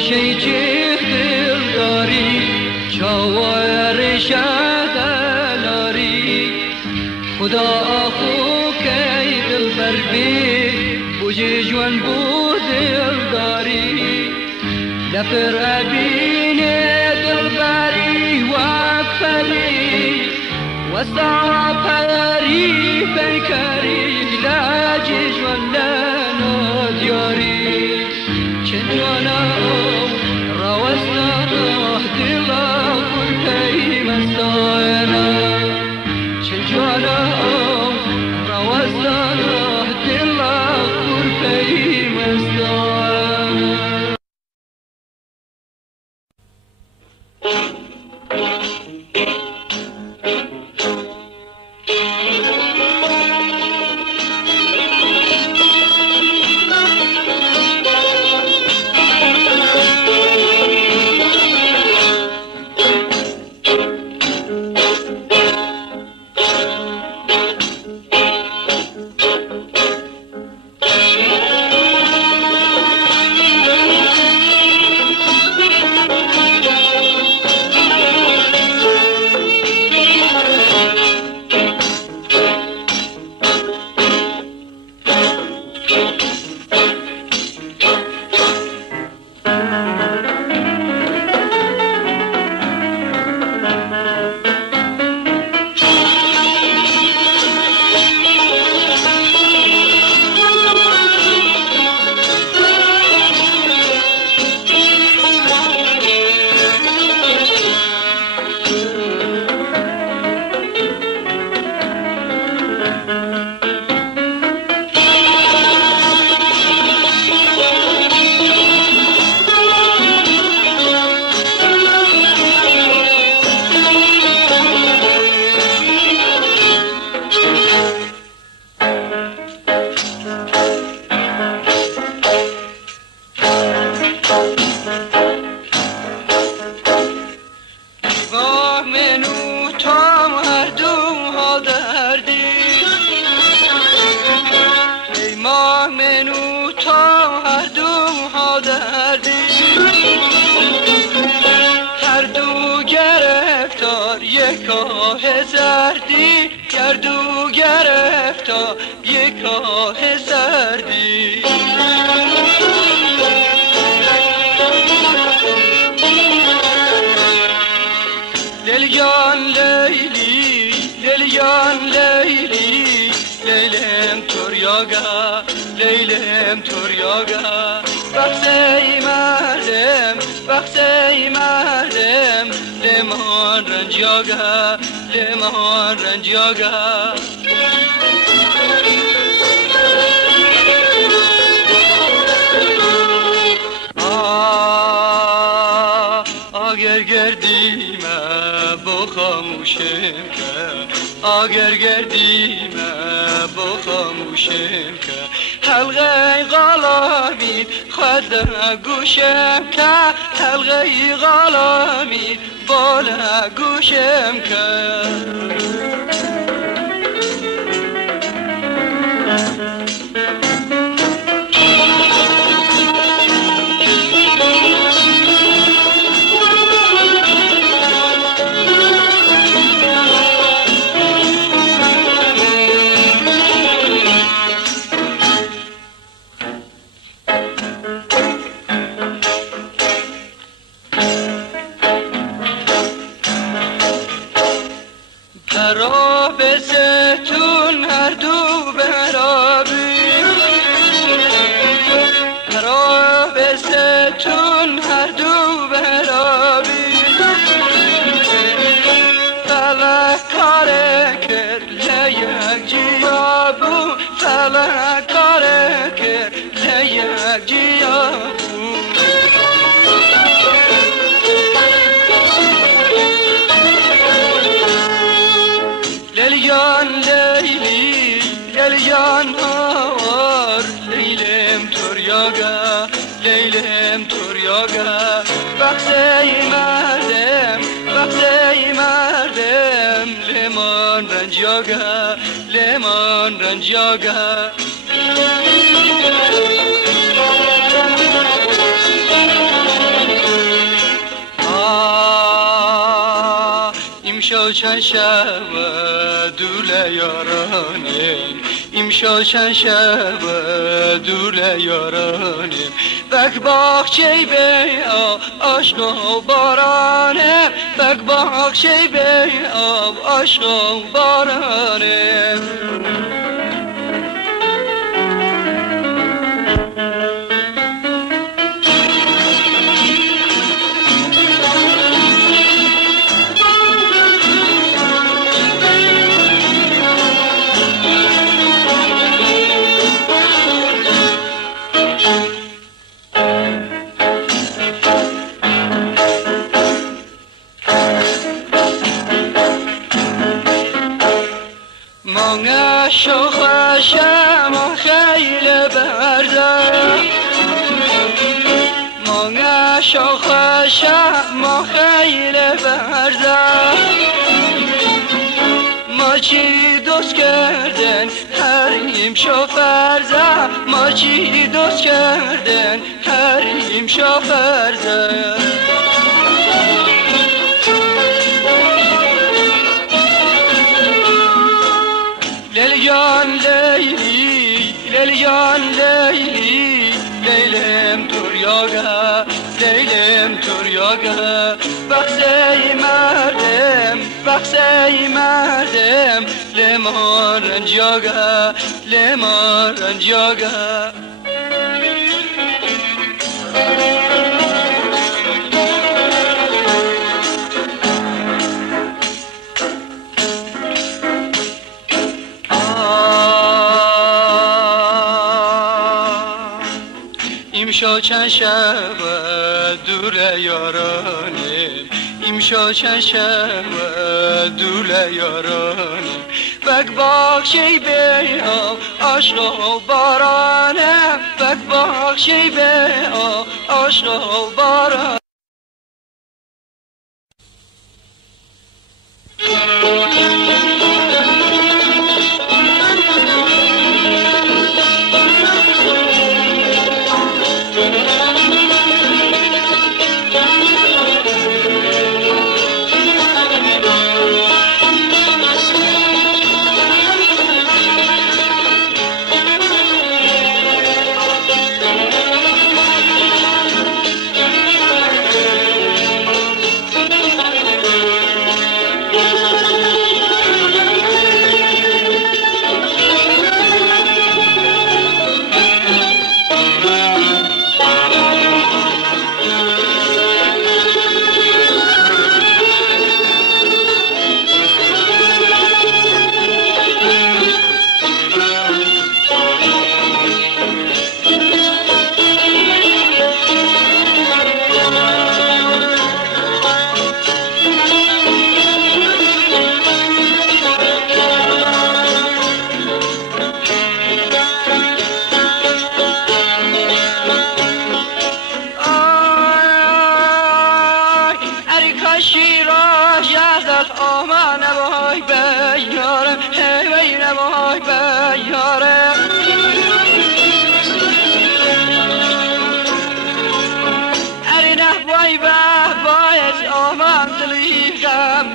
گوشه چیخ دل داری چاور شدلاری خدا آخو کی دل بر بی بوجی جوان بو دل داری لفر ابین دل بری وقفلی وسع پری فکری لاج جوان لنا دیاری چنجانا روزنا دلا قرکی مستانا چنجانا روزنا دلا قرکی مستانا لیلم توریاگا بخشی مردم لمان رنجیاگا اگر گردیمه با خاموشم که اگر گردیمه با خاموشم که حلقه غلامی خدا گوشم که حلقه غلامی بالا گوشم که لیلم توریاگا بخشی مردم لمان رنجیاگا امشا چند شب دول یارانیم امشا چند شب دول یارانیم بک باغچه به عشق و بارانه بک باغچه به عشق و بارانه många tjockar خیل برده många tjockar خیل برده ما چی دوست کردن حریم شافرزه ما چی دوست کردن حریم شافرزه لیلیان لیلی لیلیان لیلی لیلم توریاگه لیلم توریاگه بخشی مردم لیمان رنجاگه لیمان رنجاگه امشا چند شب دور یارانیم امشا چند شب دور یارانیم بک باغچه به عشق و بارانه بک باغچه به عشق و بارانه Vay be, vay es aman dili gam